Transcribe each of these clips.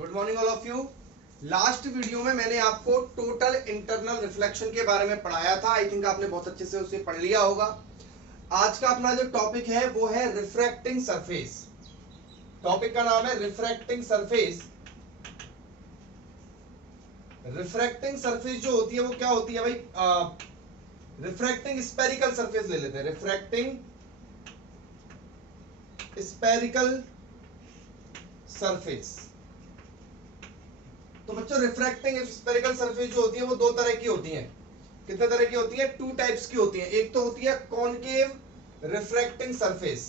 Good morning all of you. Last video में मैंने आपको टोटल इंटरनल रिफ्लेक्शन के बारे में पढ़ाया था। आई थिंक आपने बहुत अच्छे से उसे पढ़ लिया होगा। आज का अपना जो टॉपिक है वो है रिफ्रैक्टिंग सरफेस। टॉपिक का नाम है रिफ्रैक्टिंग सरफेस। रिफ्रैक्टिंग सरफेस जो होती है वो क्या होती है भाई? रिफ्रैक्टिंग स्पेरिकल सरफेस ले लेते हैं। Refracting spherical surface. तो बच्चों रिफ्रैक्टिंग स्पेरिकल सरफेस जो होती है वो दो तरह की होती है। कितने तरह की होती है? टू टाइप्स की होती है। एक तो होती है कॉनकेव रिफ्रैक्टिंग सरफेस।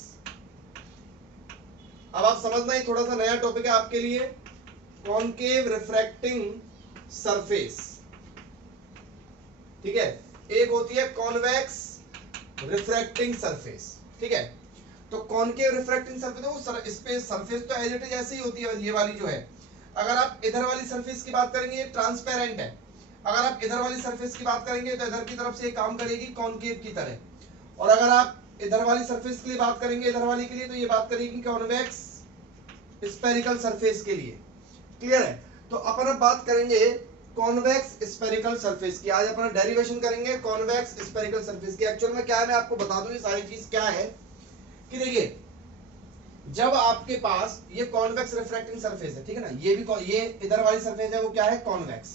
अब आप समझना, ही थोड़ा सा नया टॉपिक है आपके लिए। कॉनकेव रिफ्रैक्टिंग सरफेस, ठीक है। एक होती है कॉन्वेक्स रिफ्रैक्टिंग सरफेस, ठीक है। तो कॉनकेव रिफ्रैक्टिंग सरफेस वो सरफेस तो एज इट इज ऐसे ही होती है। ये वाली जो है, अगर आप इधर वाली सरफेस की बात करेंगे ये ट्रांसपेरेंट है। अगर आप इधर वाली सरफेस की बात करेंगे तो इधर की तरफ से काम करेगी कॉनकेव की तरह। और अगर आप इधर वाली सरफेस के लिए बात करेंगे, इधर वाली के लिए, तो ये बात करेगी कॉन्वेक्स स्पेरिकल सरफेस के लिए। क्लियर है? तो अपन अब बात करेंगे कॉन्वेक्स स्पेरिकल सरफेस की। आज अपन डेरिवेशन करेंगे कॉन्वेक्स स्पेरिकल सरफेस की। एक्चुअल में क्या है, मैं आपको बता दूं ये सारी चीज क्या है। कि देखिए, जब आपके पास ये कॉन्वेक्स रिफ्रैक्टिंग सरफेस है, ठीक है ना, ये इधर वाली सरफेस है वो क्या है? Convex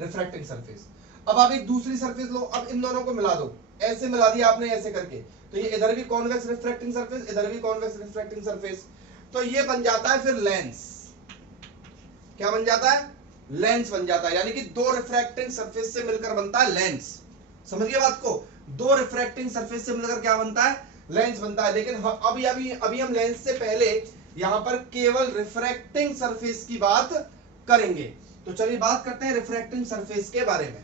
refracting surface. अब आप एक दूसरी सरफेस लो, अब इन दोनों को मिला दो। ऐसे मिला दिया आपने ऐसे करके, तो ये इधर भी कॉन्वेक्स रिफ्रैक्टिंग सरफेस, इधर भी कॉन्वेक्स रिफ्रैक्टिंग सरफेस। तो ये बन जाता है फिर लेंस। क्या बन जाता है? लेंस बन जाता है। यानी कि दो रिफ्रैक्टिंग सरफेस से मिलकर बनता है लेंस। समझिए बात को, दो रिफ्रैक्टिंग सरफेस से मिलकर क्या बनता है? लेंस बनता है। लेकिन अभी हम लेंस से पहले यहां पर केवल रिफ्रैक्टिंग सरफेस की बात करेंगे। तो चलिए बात करते हैं रिफ्रैक्टिंग सरफेस के बारे में।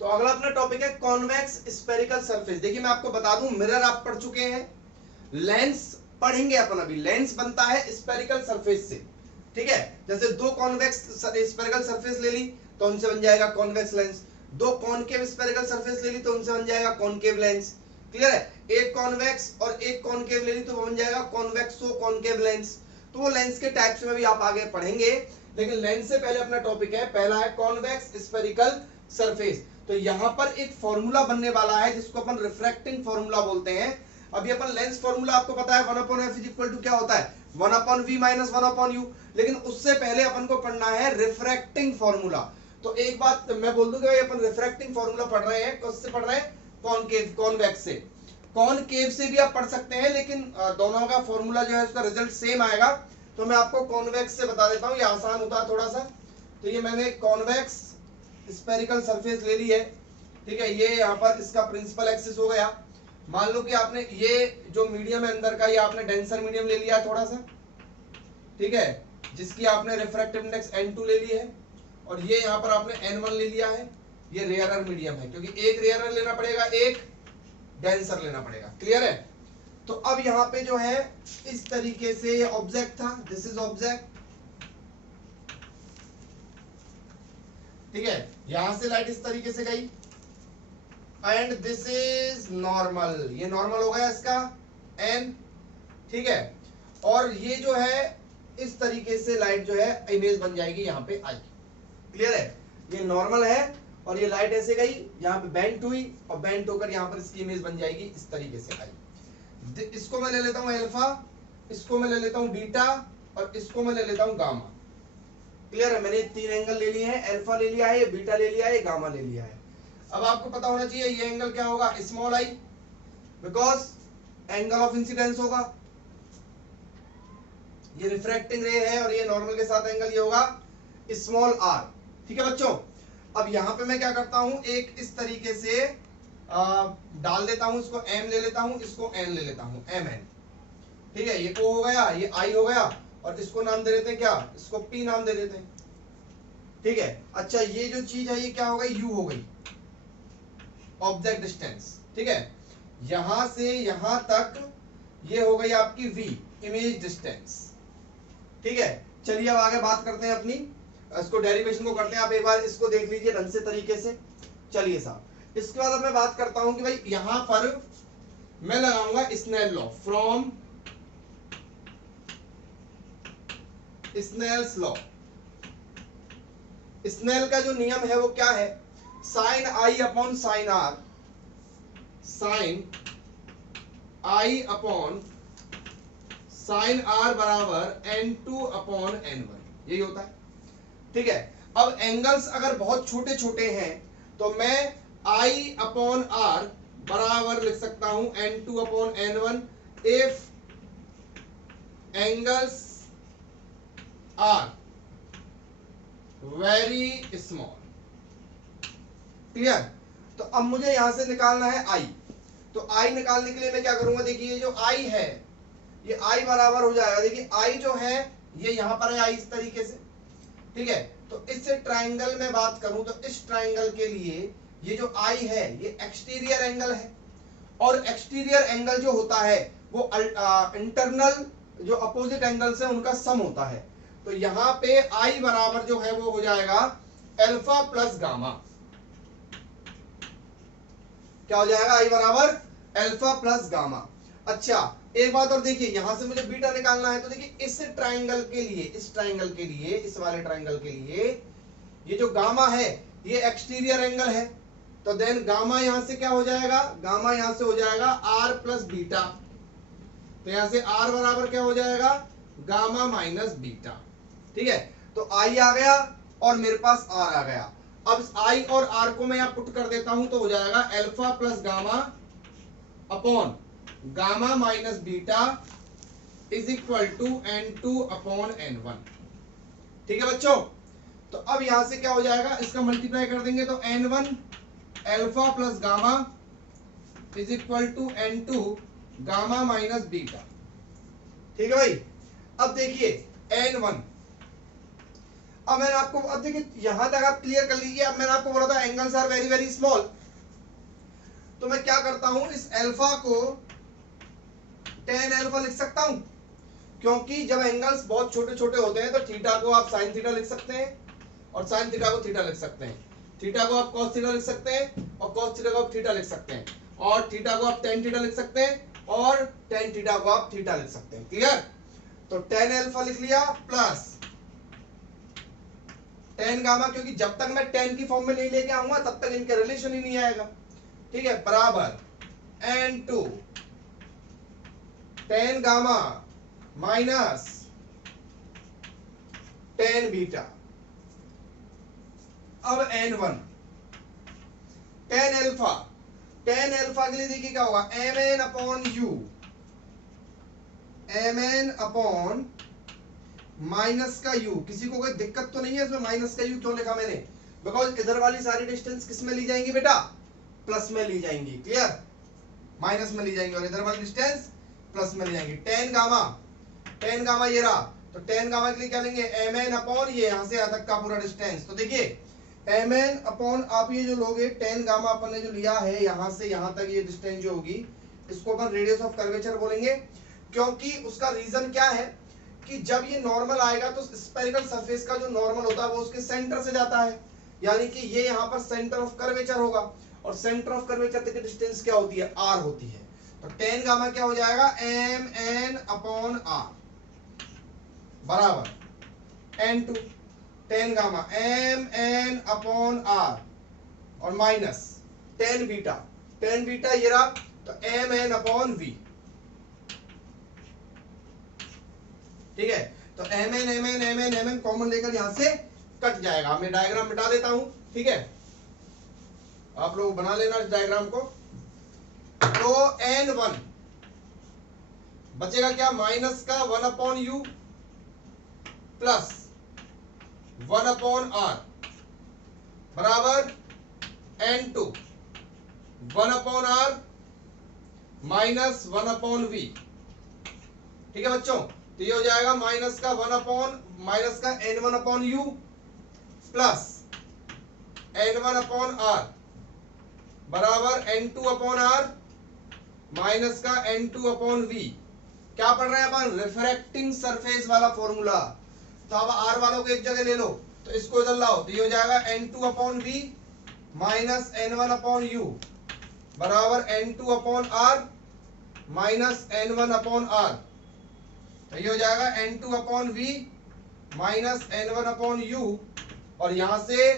तो अगला अपना टॉपिक है कॉन्वेक्स स्पेरिकल सरफेस। देखिए मैं आपको बता दूं, मिरर आप पढ़ चुके हैं, लेंस पढ़ेंगे अपन अभी। लेंस बनता है स्पेरिकल सरफेस से, ठीक है। जैसे दो कॉन्वेक्स स्पेरिकल सरफेस ले ली तो उनसे बन जाएगा कॉन्वेक्स लेंस। दो कॉनकेव स्पेरिकल सरफेस ले ली तो उनसे बन जाएगा कॉनकेव लेंस। क्लियर है? एक कॉन्वेक्स और एक कॉनकेव ले ली तो वो बन जाएगा कॉन्वेक्सो कॉनकेव लेंस। तो वो लेंस के टाइप्स में भी आप आगे पढ़ेंगे, लेकिन लेंस से पहले अपना टॉपिक है, पहला है कॉन्वेक्स स्पेरिकल सरफेस। तो यहां पर एक फॉर्मूला बनने वाला है जिसको अपन रिफ्रैक्टिंग फॉर्मूला बोलते हैं। अभी अपन लेंस फॉर्मूला आपको पता है 1/f इज इक्वल टू क्या होता है? 1/v minus 1/u। लेकिन उससे पहले अपन को पढ़ना है रिफ्रैक्टिंग फॉर्मूला। तो एक बात मैं बोल दूं कि भाई अपन रिफ्रैक्टिंग फॉर्मूला पढ़ रहे हैं, किससे पढ़ रहे हैं? कॉनकेव, कॉन्वेक्स से। कॉनकेव से भी आप पढ़ सकते हैं, लेकिन दोनों का फॉर्मूला जो है उसका रिजल्ट सेम आएगा। तो मैं आपको कॉन्वेक्स से बता देता हूं, ये आसान होता है थोड़ा सा। तो ये मैंने कॉन्वेक्स स्पेरिकल सरफेस ले ली है, ठीक है। ये यहाँ पर इसका प्रिंसिपल एक्सिस हो गया। मान लो कि आपने ये जो मीडियम है अंदर का, ये आपने डेंसर मीडियम ले लिया थोड़ा सा, ठीक है, जिसकी आपने रिफ्रैक्टिव इंडेक्स N2 ले ली है। और ये यहाँ पर आपने N1 ले लिया है। ये रेयरर मीडियम है, क्योंकि एक रेयरर लेना पड़ेगा, एक डेंसर लेना पड़ेगा। क्लियर है? तो अब यहाँ पे जो है इस तरीके से ये ऑब्जेक्ट था, दिस इज ऑब्जेक्ट, ठीक है। यहां से लाइट इस तरीके से गई एंड दिस इज नॉर्मल। ये नॉर्मल हो गया इसका N, ठीक है। और ये जो है इस तरीके से लाइट जो है इमेज बन जाएगी, यहां पे आई। क्लियर है? ये नॉर्मल है और ये लाइट ऐसे गई, यहां पे बेंट हुई और बेंट होकर यहां पर इसकी इमेज बन जाएगी, इस तरीके से आई। इसको मैं ले लेता हूं अल्फा, इसको मैं ले लेता हूं बीटा और इसको मैं ले लेता हूं गामा। क्लियर है? मैंने तीन एंगल ले लिए हैं, अल्फा ले लिया है, बीटा ले लिया है, गामा ले लिया है। अब आपको पता होना चाहिए ये एंगल क्या होगा? Small I, because angle of incidence होगा। ये रिफ्रैक्टिंग रे है और ये नॉर्मल के साथ एंगल ये होगा स्मॉल आर, ठीक है बच्चों। अब यहां पे मैं क्या करता हूं, एक इस तरीके से डाल देता हूं, इसको m ले लेता हूं, इसको n ले लेता हूं, mn, ठीक है। ये o हो गया, ये i हो गया, और इसको नाम दे देते हैं क्या? इसको p नाम दे देते हैं, ठीक है। अच्छा, ये जो चीज है ये क्या हो गई? u हो गई, ऑब्जेक्ट डिस्टेंस, ठीक है। यहां से यहां तक ये हो गई आपकी v, इमेज डिस्टेंस, ठीक है। चलिए अब आगे बात करते हैं अपनी, इसको डेरिवेशन को करते हैं। आप एक बार इसको देख लीजिए ढंग से तरीके से। चलिए साहब, इसके बाद अब मैं बात करता हूं कि भाई यहां पर मैं लगाऊंगा Snell law, from Snell's law. Snell का जो नियम है वो क्या है, sine i upon sine r, sine i upon sine r बराबर n2 अपॉन n1, यही होता है। ठीक है, अब एंगल्स अगर बहुत छोटे छोटे हैं तो मैं I अपॉन आर बराबर लिख सकता हूं n2 upon n1 if angles are very small. Clear? तो अब मुझे यहां से निकालना है I, तो I निकालने के लिए मैं क्या करूंगा, देखिए जो I है ये I बराबर हो जाएगा, देखिए I जो है ये यहां पर है I इस तरीके से। ठीक है, तो इस ट्राइंगल में बात करूं तो इस ट्राइंगल के लिए ये जो I है ये एक्सटीरियर एंगल है, और एक्सटीरियर एंगल जो होता है वो इंटरनल जो अपोजिट एंगल्स है उनका सम होता है। तो यहां पे I बराबर जो है वो हो जाएगा अल्फा प्लस गामा। क्या हो जाएगा, I बराबर अल्फा प्लस गामा। अच्छा एक बात और देखिए, यहां से मुझे बीटा निकालना है, तो देखिए इस ट्राइंगल के लिए, इस ट्राइंगल के लिए, इस वाले ट्राइंगल के लिए ये जो गामा है ये एक्सटीरियर एंगल है, तो देन गामा यहां से क्या हो जाएगा, गामा यहां से हो जाएगा आर प्लस बीटा। तो यहां से आर बराबर क्या हो जाएगा, गामा माइनस बीटा। ठीक है, तो आई आ गया और मेरे पास आर आ गया। अब इस आई और आर को मैं यहां पुट कर देता हूं तो हो जाएगा alpha plus gamma upon gamma minus beta is equal to n2 upon n1। ठीक है बच्चों, तो अब यहां से क्या हो जाएगा, इसका मल्टीप्लाई कर देंगे तो n1 alpha plus gamma is equal to n2 gamma minus beta. ठीक है भाई, अब देखिए n1, अब मैंने आपको, अब देखिए यहां तक आप क्लियर कर लीजिए। अब मैंने आपको बोला था angles are very very small, तो मैं क्या करता हूं, इस अल्फा को tan अल्फा लिख सकता हूं, क्योंकि जब एंगल्स बहुत छोटे छोटे होते हैं तो थीटा को आप साइन थीटा लिख सकते हैं और साइन थीटा को थीटा लिख सकते हैं, थीटा को आप cos थीटा लिख सकते हैं और cos थीटा को आप थीटा लिख सकते हैं, और थीटा को आप tan थीटा लिख सकते हैं और tan थीटा को आप थीटा लिख सकते हैं। क्लियर? तो tan अल्फा लिख लिया प्लस tan गामा, क्योंकि जब तक मैं tan की फॉर्म में नहीं लेके आऊंगा तब तक इनका रिलेशन ही नहीं आएगा। ठीक है, बराबर n2 tan gamma minus tan beta. अब n1 tan alpha, tan alpha के लिए देखिए क्या होगा, mn upon u, mn upon minus का u। किसी को कोई दिक्कत तो नहीं है इसमें माइनस का u क्यों लिखा मैंने, बिकॉज इधर वाली सारी डिस्टेंस किस में ली जाएंगी बेटा, प्लस में ली जाएंगी। क्लियर? माइनस में ली जाएंगी और इधर वाली डिस्टेंस प्लस में ले जाएंगे। tan गामा, tan गामा ये रहा, तो tan गामा के लिए क्या लेंगे, mn अपॉन ये यहां से यहां तक का पूरा डिस्टेंस। तो देखिए mn अपॉन आप ये जो लोगे tan गामा अपन ने जो लिया है यहां से यहां तक ये डिस्टेंस जो होगी इसको अपन रेडियस ऑफ कर्वेचर बोलेंगे, क्योंकि उसका रीजन क्या है कि जब ये नॉर्मल आएगा तो स्फेरिकल सरफेस का जो नॉर्मल होता है वो उसके सेंटर से जाता है, यानी कि ये यहाँ पर सेंटर ऑफ कर्वेचर होगा, और सेंटर ऑफ कर्वेचर तक की डिस्टेंस क्या होती है, r होती है। तो tan गामा क्या हो जाएगा, mn अपॉन r बराबर n2 tan gamma mn upon r और minus tan beta, tan beta ये रहा तो mn अपॉन v। ठीक है, तो mn mn mn mn common लेकर यहां से कट जाएगा। मैं डायग्राम मिटा देता हूं, ठीक है, आप लोग बना लेना इस डायग्राम को। तो n1 बचेगा क्या, माइनस का 1 upon u plus 1 upon r बराबर n2 1 upon r minus 1 upon v. ठीक है बच्चों, तो ये हो जाएगा माइनस का 1 अपॉन माइनस का n1 upon u plus n1 upon r बराबर n2 अपॉन आर माइनस का n2 अपॉन v। क्या पढ़ रहे हैं अपन, रिफ्रैक्टिंग सरफेस वाला फॉर्मूला। तो अब आर वालों को एक जगह ले लो, तो इसको इधर लाओ, तो ये हो जाएगा n2 upon v minus n1 upon u बराबर n2 upon r minus n1 upon r। तो ये हो जाएगा n2 upon v minus n1 upon you, और यहां से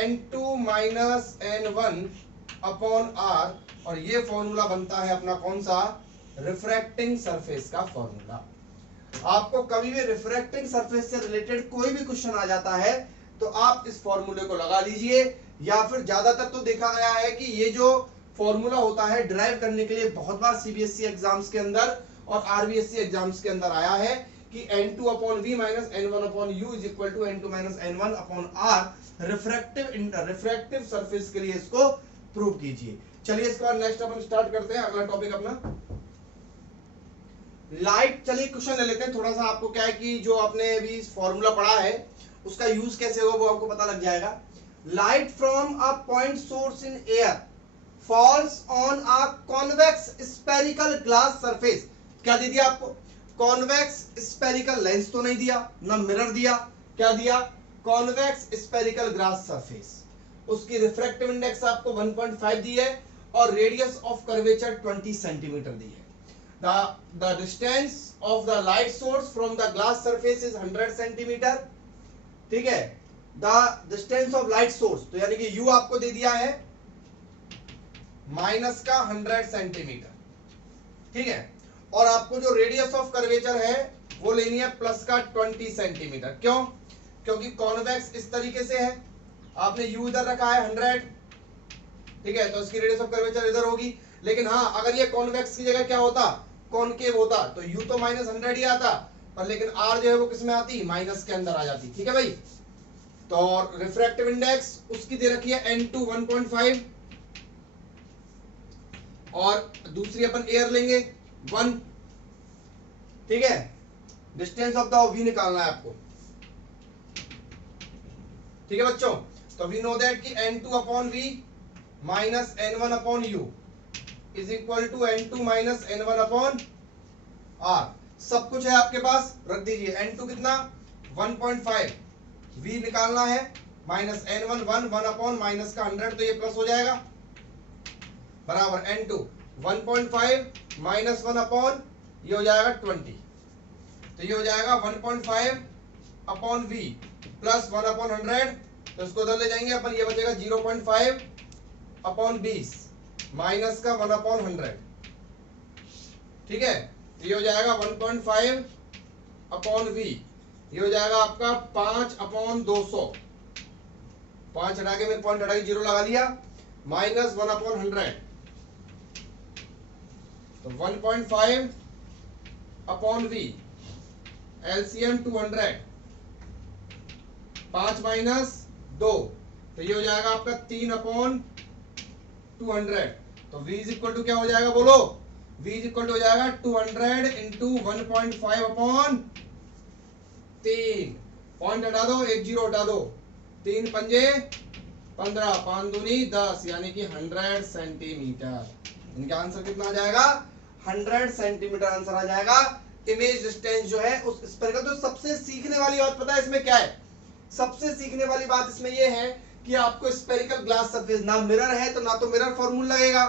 n2 minus n1 upon r, और ये फॉर्मूला बनता है अपना कौन सा, रिफ्रैक्टिंग सरफेस का फॉर्मूला। आपको कभी भी रिफ्रैक्टिंग सरफेस से रिलेटेड कोई भी क्वेश्चन आ जाता है तो आप इस फॉर्मूले को लगा लीजिए, या फिर ज्यादातर तो देखा गया है कि ये जो फॉर्मूला होता है ड्राइव करने के लिए बहुत बार सीबीएसई एग्जाम्स के अंदर और आरबीएससी एग्जाम्स के अंदर आया है कि n2 upon v minus n1 upon u is equal to n2 minus n1 upon r। Refractive surface के लिए इसको प्रूव कीजिए। चलिए इसके बाद नेक्स्ट अपन स्टार्ट करते हैं अगला टॉपिक अपना लाइट। चलिए क्वेश्चन ले लेते हैं। थोड़ा सा आपको क्या है कि जो आपने अभी फॉर्मूला पढ़ा है उसका यूज कैसे होगा वो आपको पता लग जाएगा। Light from a point source in air falls on a convex spherical glass surface. क्या दे दिया आपको, कॉन्वेक्स स्फेरिकल, लेंस तो नहीं दिया ना मिरर दिया, क्या दिया, कॉन्वेक्स स्फेरिकल ग्लास सरफेस। उसकी रिफ्रैक्टिव इंडेक्स आपको 1.5 दी है और रेडियस ऑफ कर्वेचर 20 सेंटीमीटर दी है। The distance of the light source from the glass surface is 100 centimeter। ठीक है, the distance of light source, तो यानी कि u आपको दे दिया है माइनस का 100 सेंटीमीटर, ठीक है, और आपको जो रेडियस ऑफ कर्वेचर है वो लेनी है प्लस का 20 सेंटीमीटर। क्यों, क्योंकि कॉन्वेक्स इस तरीके से है, आपने u इधर रखा है 100, ठीक है, तो इसकी रेडियस ऑफ कर्वेचर इधर होगी। लेकिन हाँ, अगर ये कॉन्वेक्स की जगह क्या होता, कॉनकेव होता, तो u तो माइनस 100 ही आता, पर लेकिन r जो है वो किस में आती, माइनस के अंदर आ जाती। ठीक है भाई, तो रिफ्रैक्टिव इंडेक्स उसकी दे रखी है n2 1.5, और दूसरी अपन एयर लेंगे 1, ठीक है, डिस्टेंस ऑफ द v निकालना है आपको। ठीक है बच्चों, तो वी नो दैट कि n2 upon v minus n1 upon u is equal to n2 minus n1 upon r। सब कुछ है आपके पास, रख दीजिए। n2 कितना 1.5, v निकालना है, माइनस n1 1 अपॉन माइनस का 100, तो ये प्लस हो जाएगा, बराबर n2 1.5 माइनस 1 अपॉन ये हो जाएगा 20, तो ये हो जाएगा 1.5 अपॉन v प्लस 1 अपॉन 100, तो इसको उधर ले जाएंगे अपन, ये बचेगा 0.5 अपॉन 20 माइनस का 1 अपॉन 100, ठीक है, ये हो जाएगा 1.5 अपॉन v, ये हो जाएगा आपका 5 अपॉन 200, 5 हटा के मैंने पॉइंट हटा के 0 लगा दिया, माइनस 1 अपॉन 100, तो 1.5 अपॉन v, एलसीएम 200, 5 माइनस 2, तो ये हो जाएगा आपका 3 अपॉन 200, तो v इज इक्वल टू क्या हो जाएगा बोलो, v इज इक्वल टू हो जाएगा 200 इंटू 1.5 अपॉन 3, पॉइंट हटा दो, 1 0 हटा दो, 3 पंजे 15, 5 दूनी 10, यानी कि 100 सेंटीमीटर। इनका आंसर कितना आ जाएगा, 100 सेंटीमीटर आंसर आ जाएगा। इमेज डिस्टेंस जो है उस स्फेरिकल, तो सबसे सीखने वाली बात पता है इसमें क्या है, सबसे सीखने वाली बात इसमें यह है कि आपको स्फेरिकल ग्लास सरफेस, ना मिरर है तो ना तो मिरर फॉर्मूला लगेगा,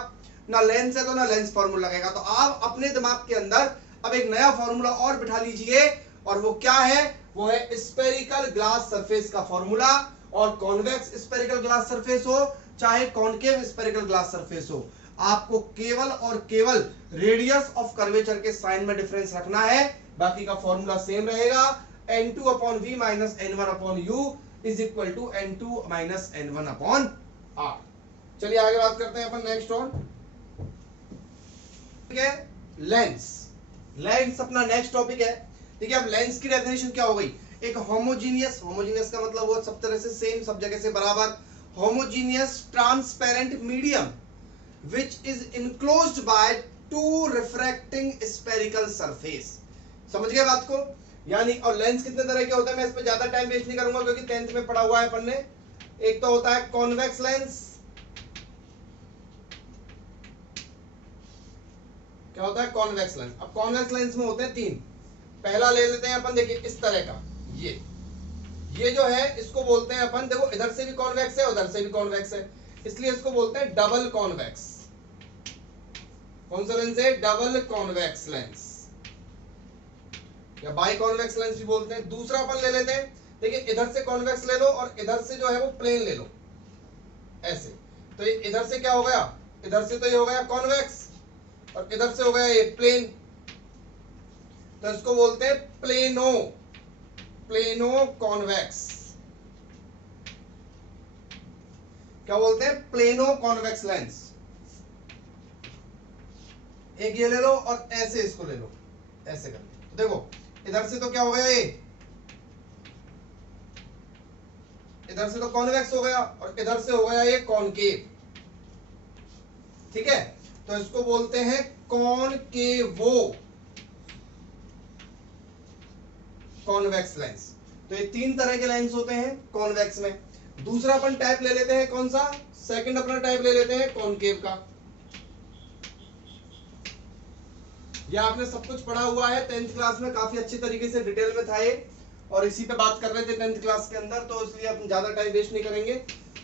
ना लेंस है तो ना लेंस फॉर्मूला लगेगा, तो आप अपने दिमाग के अंदर अब एक नया फॉर्मूला और बिठा लीजिए, और वो क्या है, वो है स्फेरिकल ग्लास सरफेस का फॉर्मूला। और कॉन्वेक्स स्फेरिकल ग्लास सरफेस हो चाहे कॉनकेव स्फेरिकल ग्लास सरफेस हो, आपको केवल और केवल रेडियस ऑफ कर्वेचर के साइन में डिफरेंस रखना है, बाकी का फॉर्मूला सेम रहेगा। n2 upon v minus n1 upon u is equal to n2 minus n1 upon r। चलिए आगे बात करते हैं अपन नेक्स्ट और, ठीक है, लेंस। लेंस अपना नेक्स्ट टॉपिक है। ठीक है, अब लेंस की डेफिनेशन क्या हो गई, एक होमोजीनियस, होमोजीनियस का मतलब वो सब तरह से सेम, सब जगह से बराबर, homogeneous transparent medium which is enclosed by two refracting spherical surface। समझ गए बात को, यानी, और लेंस कितने तरह के होते हैं, मैं इस पे ज्यादा टाइम वेस्ट नहीं करूंगा क्योंकि 10th में पढ़ा हुआ है अपन ने। एक तो होता है कॉन्वेक्स लेंस, क्या होता है कॉन्वेक्स लेंस। अब कॉन्वेक्स लेंस में होते हैं 3, पहला ले लेते हैं अपन, देखिए इस तरह का, ये जो है इसको बोलते हैं अपन, देखो इधर से भी कॉन्वेक्स है उधर से भी कॉन्वेक्स है, इसलिए इसको बोलते हैं डबल कॉन्वेक्स। कौन सा लेंस है, डबल कॉन्वेक्स लेंस। या बाई कॉन्वेक्स लेंस भी बोलते हैं। दूसरा अपन ले लेते हैं, देखिए इधर से कॉन्वेक्स ले लो और इधर से जो है वो प्लेन ले लो, ऐसे। तो ये इधर से क्या हो गया, इधर से तो ये हो गया कॉन्वेक्स और इधर से हो गया ये प्लेन, तो इसको बोलते हैं प्लेनो, प्लेनो कॉन्वेक्स। क्या बोलते हैं, प्लेनो कॉन्वेक्स लेंस। एक ये ले लो और ऐसे इसको ले लो, ऐसे करके। तो देखो इधर से तो क्या हो गया, ये इधर से तो कॉन्वेक्स हो गया और इधर से हो गया ये कॉनकेव, ठीक है। तो इसको बोलते हैं कॉनकेवो कॉन्वेक्स लेंस। तो ये तीन तरह के लेंस होते हैं कॉन्वेक्स में। दूसरा अपन टाइप ले लेते हैं कौन सा, सेकंड अपना टाइप ले लेते हैं कॉनकेव का। यह आपने सब कुछ पढ़ा हुआ है 10th क्लास में, काफी अच्छी तरीके से डिटेल में था ये, और इसी पे बात कर रहे थे 10th क्लास के अंदर, तो इसलिए अपन ज्यादा टाइम वेस्ट नहीं करेंगे।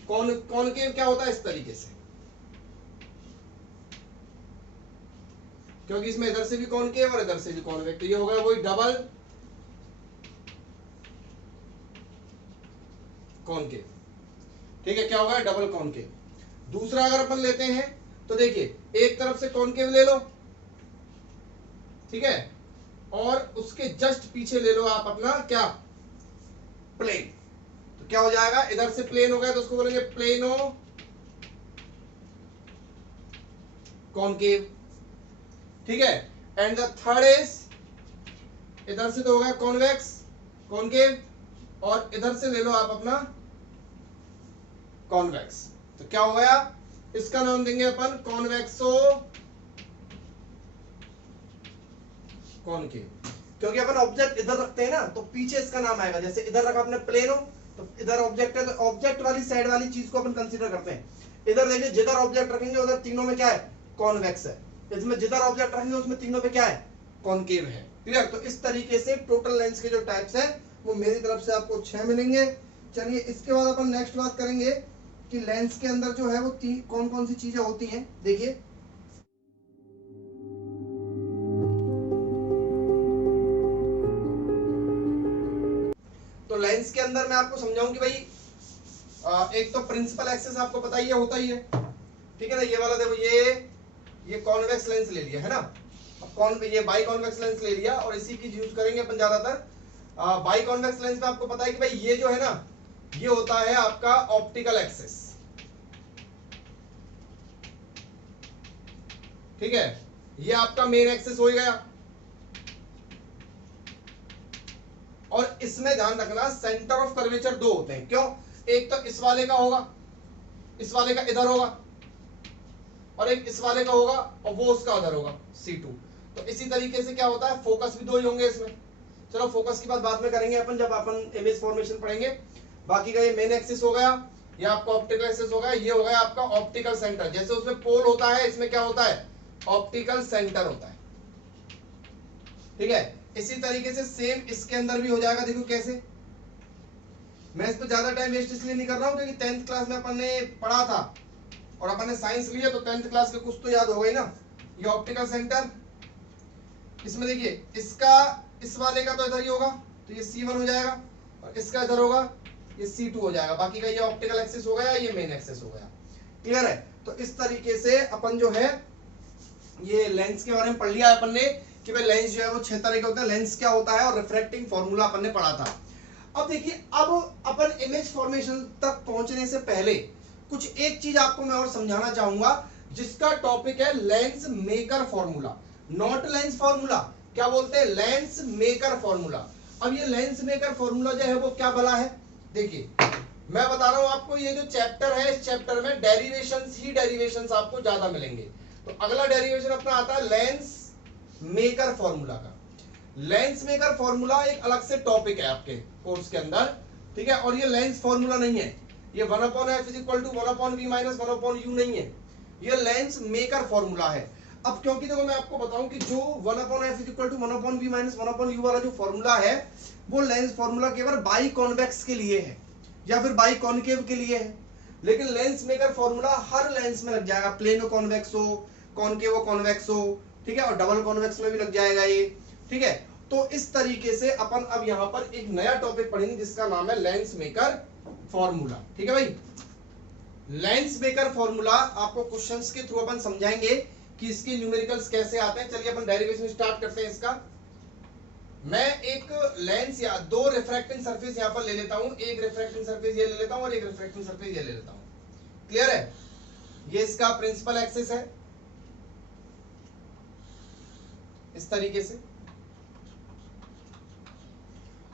कॉनकेव क्या होता है, इस तरीके से, क्योंकि इसमें इधर से भी कॉनकेव और इधर से भी कॉन्वेक्स, तो ये हो गया वही डबल कॉनकेव, ठीक है। क्या होगा, डबल कॉनकेव। दूसरा अगर अपन लेते हैं तो देखिए एक तरफ से कॉनकेव ले लो, ठीक है, और उसके जस्ट पीछे ले लो आप अपना क्या, प्लेन। तो क्या हो जाएगा, इधर से प्लेन हो गया तो उसको बोलेंगे प्लेनो कॉनकेव, ठीक है। एंड द थर्ड इज, इधर से तो हो गया कॉन्वेक्स कॉनकेव और इधर से ले लो आप अपना कॉन्वेक्स, तो क्या हो गया, इसका नाम देंगे अपन कॉन्वेक्सो कॉनकेव, क्योंकि अपन ऑब्जेक्ट इधर रखते हैं ना, तो पीछे इसका नाम आएगा। जैसे इधर रखा अपने प्लेनो, तो इधर ऑब्जेक्ट है, तो ऑब्जेक्ट वाली साइड वाली चीज को अपन कंसीडर करते हैं। इधर देखिए जिधर ऑब्जेक्ट रखेंगे उधर तीनों में क्या है, कॉन्वेक्स है। इसमें जिधर ऑब्जेक्ट रखेंगे उसमें तीनों पे क्या है, कॉनकेव है, क्लियर। तो इस तरीके से टोटल लेंस के जो टाइप्स है वो मेरी तरफ से आपको 6 मिलेंगे। चलिए इसके बाद अपन नेक्स्ट बात करेंगे कि लेंस के अंदर जो है वो कौन कौन सी चीजें होती हैं। देखिए तो लेंस के अंदर मैं आपको समझाऊं कि भाई एक तो प्रिंसिपल एक्सिस आपको पता ही है, होता ही है, ठीक है ना। ये वाला देखो, ये कॉन्वेक्स लेंस ले लिया है ना, अब ये बाई कॉन्वेक्स लेंस ले लिया और इसी की यूज करेंगे अपन ज्यादातर। बाई कॉन्वेक्स लेंस में आपको पता है कि भाई ये जो है ना, ये होता है आपका ऑप्टिकल एक्सिस, ठीक है। ये आपका मेन एक्सिस हो गया, और इसमें ध्यान रखना सेंटर ऑफ कर्वेचर दो होते हैं। क्यों, एक तो इस वाले का होगा, इस वाले का इधर होगा, और एक इस वाले का होगा और वो उसका उधर होगा, C2। तो इसी तरीके से क्या होता है, फोकस भी दो ही होंगे इसमें। चलो फोकस की बात बाद में करेंगे अपन, जब अपन इमेज फॉर्मेशन पढ़ेंगे। बाकी का ये मेन एक्सिस हो गया, ये आपका ऑप्टिकल एक्सिस हो गया, ये हो गया आपका ऑप्टिकल सेंटर। जैसे उसमें पोल होता है, इसमें क्या होता है, ऑप्टिकल सेंटर होता है, ठीक है। इसी तरीके से सेम इसके अंदर भी हो जाएगा। देखो कैसे, मैं इस पर ज्यादा टाइम वेस्ट इसलिए नहीं कर रहा हूं क्योंकि 10th क्लास में अपन ने पढ़ा था और अपन ने साइंस लिया, तो 10th क्लास के कुछ तो याद हो गई ना। ये ऑप्टिकल सेंटर, इसमें देखिए इसका इस वाले का तो इधर ही होगा, तो ये C1 हो जाएगा, और इसका इधर होगा, ये C2 हो जाएगा। बाकी का ये ऑप्टिकल एक्सिस हो गया, ये मेन एक्सिस हो गया, क्लियर है। तो इस तरीके से अपन जो है ये लेंस के बारे में पढ़ लिया अपन ने कि भाई लेंस जो है वो 6 तरह के होते हैं। लेंस क्या होता है और रिफ्रैक्टिंग फॉर्मूला अपन ने पढ़ा था। अब देखिए, अब अपन इमेज फॉर्मेशन तक पहुंचने से पहले कुछ एक चीज आपको मैं और समझाना चाहूंगा, जिसका टॉपिक है lens maker formula, not lens formula. क्या बोलते हैं, लेंस मेकर फॉर्मूला। अब ये लेंस मेकर फॉर्मूला जो है वो क्या भला है, देखिए मैं बता रहा हूं आपको, ये जो चैप्टर है इस चैप्टर में डेरिवेशंस ही डेरिवेशंस आपको ज्यादा मिलेंगे। तो अगला डेरिवेशन अपना आता है लेंस मेकर फॉर्मूला का। लेंस मेकर फॉर्मूला एक अलग से टॉपिक है आपके कोर्स के अंदर, ठीक है। और ये लेंस फॉर्मूला नहीं है, ये 1/f = 1/v - 1/u नहीं है, ये लेंस मेकर फॉर्मूला है। अब क्योंकि देखो मैं आपको बताऊं कि जो 1/f = 1/v - 1/u वाला जो फॉर्मूला है वो लेंस फॉर्मूला केवल बाई कॉन्वेक्स के लिए है या फिर बाई कॉनकेव के लिए है, लेकिन लेंस मेकर फॉर्मूला हर लेंस में लग जाएगा, प्लेनो कॉन्वेक्स हो, कॉनकेव कॉन्वेक्स हो, ठीक है, और डबल कॉन्वेक्स में भी लग जाएगा ये, ठीक है। तो इस तरीके से अपन अब यहां पर एक नया टॉपिक पढ़ेंगे जिसका नाम है लेंस मेकर फॉर्मूला। ठीक है भाई, लेंस मेकर फॉर्मूला आपको क्वेश्चंस के थ्रू अपन समझाएंगे कि इसके न्यूमेरिकल्स कैसे आते हैं। चलिए अपन डेरिवेशन स्टार्ट करते हैं इसका। मैं एक लेंस या दो रिफ्रैक्टिंग सरफेस यहां पर ले लेता हूं, एक रिफ्रैक्टिंग सरफेस ये ले लेता हूं और एक रिफ्रैक्टिंग सरफेस ये ले लेता हूं। क्लियर है? ये इसका प्रिंसिपल एक्सिस है इस तरीके से,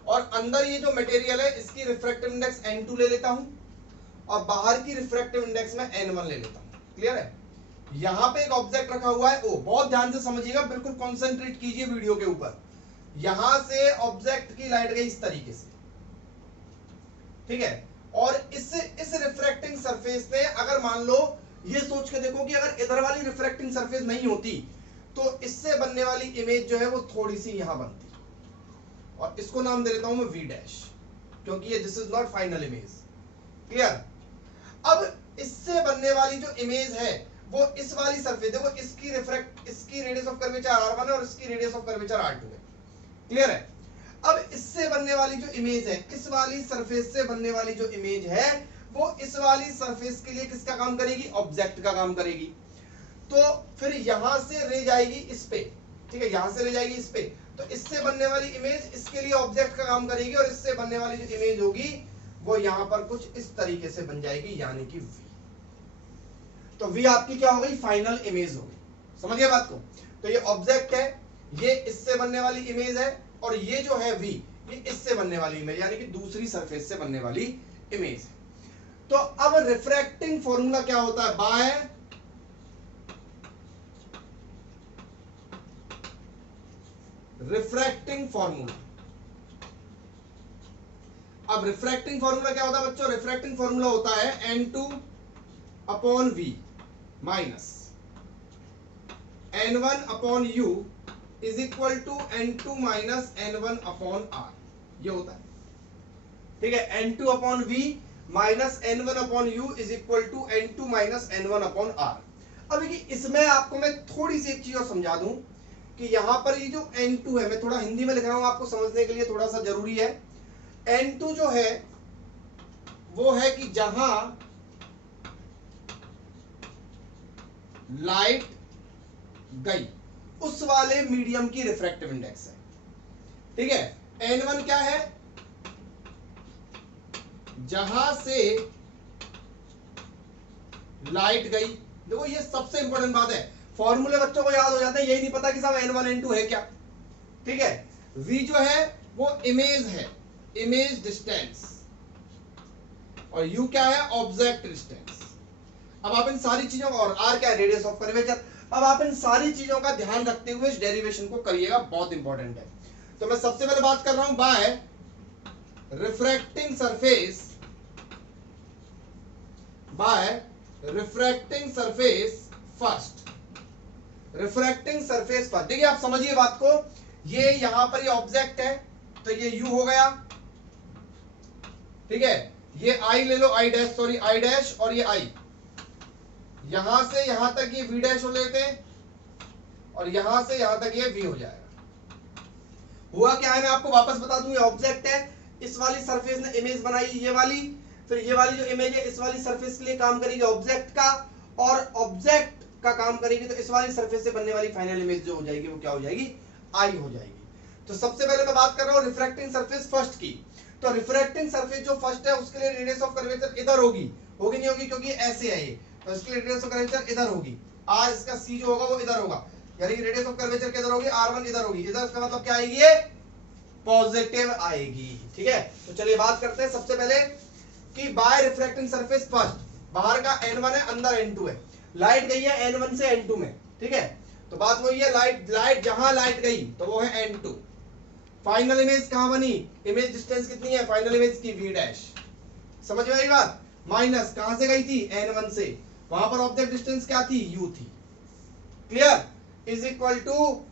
और अंदर ये जो मटेरियल है इसकी रिफ्रैक्टिव इंडेक्स n2 ले लेता हूं और बाहर की रिफ्रैक्टिव इंडेक्स में n1 ले लेता हूं। क्लियर है? यहां पे एक ऑब्जेक्ट रखा हुआ है O, बहुत ध्यान से समझिएगा, बिल्कुल कॉन्सेंट्रेट कीजिए वीडियो के ऊपर। यहां से ऑब्जेक्ट की लाइट गई इस तरीके से, ठीक है, और इस रिफ्रैक्टिंग सरफेस ने, अगर मान लो ये सोच के देखो कि अगर इधर वाली रिफ्रैक्टिंग सरफेस नहीं होती तो इससे बनने वाली इमेज जो है वो थोड़ी सी यहां बनती, और इसको नाम दे देता हूं मैं V डैश, क्योंकि ये this is not final image. Clear? अब इससे बनने वाली जो इमेज है वो इस वाली सरफेस, देखो इसकी रेडियस ऑफ कर्वेचर R1 है और इसकी रेडियस ऑफ कर्वेचर R2 है। क्लियर है? अब इससे बनने वाली जो इमेज है, इस वाली सरफेस से बनने वाली जो इमेज है वो इस वाली सरफेस के लिए किसका काम करेगी? ऑब्जेक्ट का काम करेगी। तो फिर यहां से रे जाएगी इस पे, ठीक है, यहां से रे जाएगी इस पे, तो इससे बनने वाली इमेज इसके लिए ऑब्जेक्ट का काम करेगी, और इससे बनने वाली जो इमेज होगी वो यहां पर कुछ इस तरीके से बन जाएगी, यानी कि V। तो V आपकी क्या हो गई? फाइनल इमेज हो गई। समझिए बात को? तो ये ऑब्जेक्ट है, ये इससे बनने वाली इमेज है, और ये जो है V, ये इससे बनने वाली इमेज, यानी कि दूसरी सरफेस से बनने वाली इमेज है। तो अब रिफ्रैक्टिंग फॉर्मूला क्या होता है? By refracting formula. अब रिफ्रैक्टिंग फॉर्मूला क्या होता है बच्चों? रिफ्रैक्टिंग फॉर्मूला होता है n2 upon V minus n1 upon U is equal to n2 minus n1 upon R। ये होता है, ठीक है, n2 upon V minus n1 upon U is equal to n2 minus n1 upon R। अब इसमें आपको मैं थोड़ी सी एक चीज और समझा दूं कि यहां पर ये जो n2 है, मैं थोड़ा हिंदी में लिख रहा हूं आपको समझने के लिए थोड़ा सा जरूरी है। n2 जो है वो है कि जहां लाइट गई उस वाले मीडियम की रिफ्रैक्टिव इंडेक्स है। ठीक है, n1 क्या है? जहां से लाइट गई। देखो ये सबसे इंपॉर्टेंट बात है, फॉर्मूले बच्चों को याद हो जाते हैं, यही नहीं पता कि साहब n1 n2 है क्या। ठीक है, v जो है वो इमेज है, इमेज डिस्टेंस, और u क्या है? Object distance. अब आप इन सारी चीजों का, और r क्या है? Radius of curvature. अब आप इन सारी चीजों का ध्यान रखते हुए इस डेरिवेशन को करिएगा, बहुत इंपॉर्टेंट है। तो मैं सबसे पहले बात कर रहा हूं by refracting surface, by refracting surface first, refracting surface first. देखिए आप समझिए बात को, ये यहां पर ये ऑब्जेक्ट है तो ये u हो गया, ठीक है, ये i ले लो, i dash, sorry i dash, और ये i, यहां से यहां तक ये v डैश हो लेते हैं, और यहां से यहां तक ये v हो जाएगा। हुआ क्या है मैं आपको वापस बता दूं, ये ऑब्जेक्ट है, इस वाली सरफेस ने इमेज बनाई ये वाली, फिर ये वाली जो इमेज है इस वाली सरफेस के लिए काम करेगी ऑब्जेक्ट का, और ऑब्जेक्ट का काम करेगी तो इस वाली सरफेस से बनने वाली फाइनल इमेज जो हो जाएगी वो क्या हो जाएगी? आई हो जाएगी। तो सबसे पहले मैं बात कर रहा हूं रिफ्रैक्टिंग सरफेस फर्स्ट की। तो रिफ्रैक्टिंग सरफेस जो फर्स्ट है उसके लिए रेडियस ऑफ कर्वेचर इधर होगी, होगी नहीं होगी? क्योंकि ऐसे है ये, तो इसके लिए रेडियस ऑफ कर्वेचर इधर होगी, r इसका c जो होगा वो इधर होगा, यानी कि रेडियस ऑफ कर्वेचर किधर होगी? r1 इधर होगी, इधर, इसका मतलब क्या आएगी? ये पॉजिटिव आएगी। ठीक है, तो चलिए बात करते हैं सबसे पहले कि बाय रिफ्रैक्टिंग सरफेस फर्स्ट, बाहर का n1 है, अंदर n2 है, लाइट गई है n1 से n2 में। ठीक है, तो बात वही है, लाइट जहां लाइट गई तो वो है n2। फाइनल इमेज कहां बनी? इमेज डिस्टेंस कितनी है फाइनल इमेज की? v dash. समझ में आई बात? माइनस कहां से गई थी? n1 से, वहां पर ऑब्जेक्ट डिस्टेंस क्या थी? u थी। Clear? Is equal to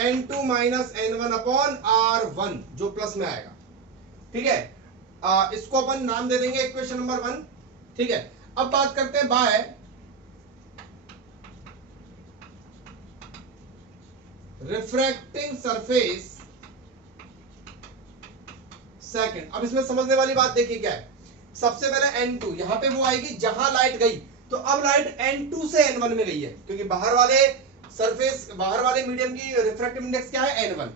n2 minus n1 upon r1, जो प्लस में आएगा। ठीक है, इसको अपन नाम दे देंगे इक्वेशन नंबर 1। ठीक है, अब बात करते हैं बाय रिफ्रैक्टिंग सरफेस सेकंड। अब इसमें समझने वाली बात देखिए क्या है, सबसे पहले n2 यहां पे वो आएगी जहां लाइट गई, तो अब लाइट n2 से n1 में गई है, क्योंकि बाहर वाले सरफेस, बाहर वाले मीडियम की रिफ्रैक्टिव इंडेक्स क्या है, n1।